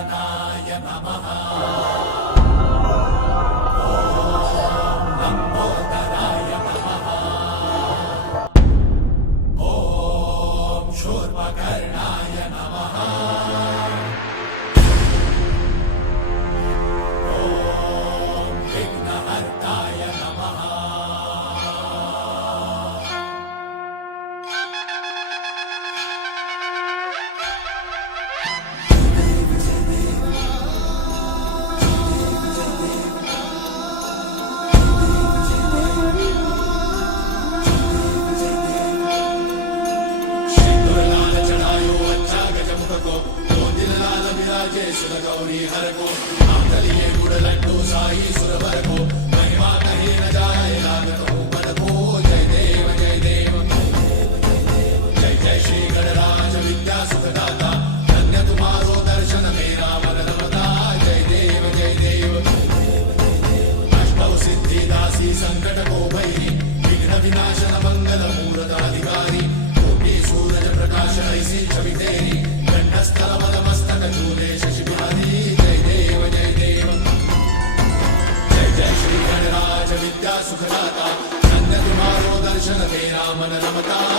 गजाननाय नमः। ॐ लंबोदराय नमः। ॐ शूर्पकर्णाय नमः। ॐ विघ्नहर्ताय नमः। सुर गौरी हर को आंगलिये गुड़ लड्डू साई सुरवर को महिमा कहीं न जाए लागत हो पद को। जय देव जय देव जय जय श्री गणराज विद्या सुखदाता धन्य तुम्हारो दर्शन मेरा मन रमता। जय देव जय देव अष्टौ सिद्धि दासी संकट को भैरी विघ्न विनाशन मंगल मूरत अधिकारी कोटि सूरज प्रकाश ऐसी छवि तेरी कंठस्थल मद मस्तक झूले शशि बिहारी। जय देव जय देव जय जय श्री गणराज विद्या सुखदाता धन्य तुम्हारो दर्शन मेरा मन रमता।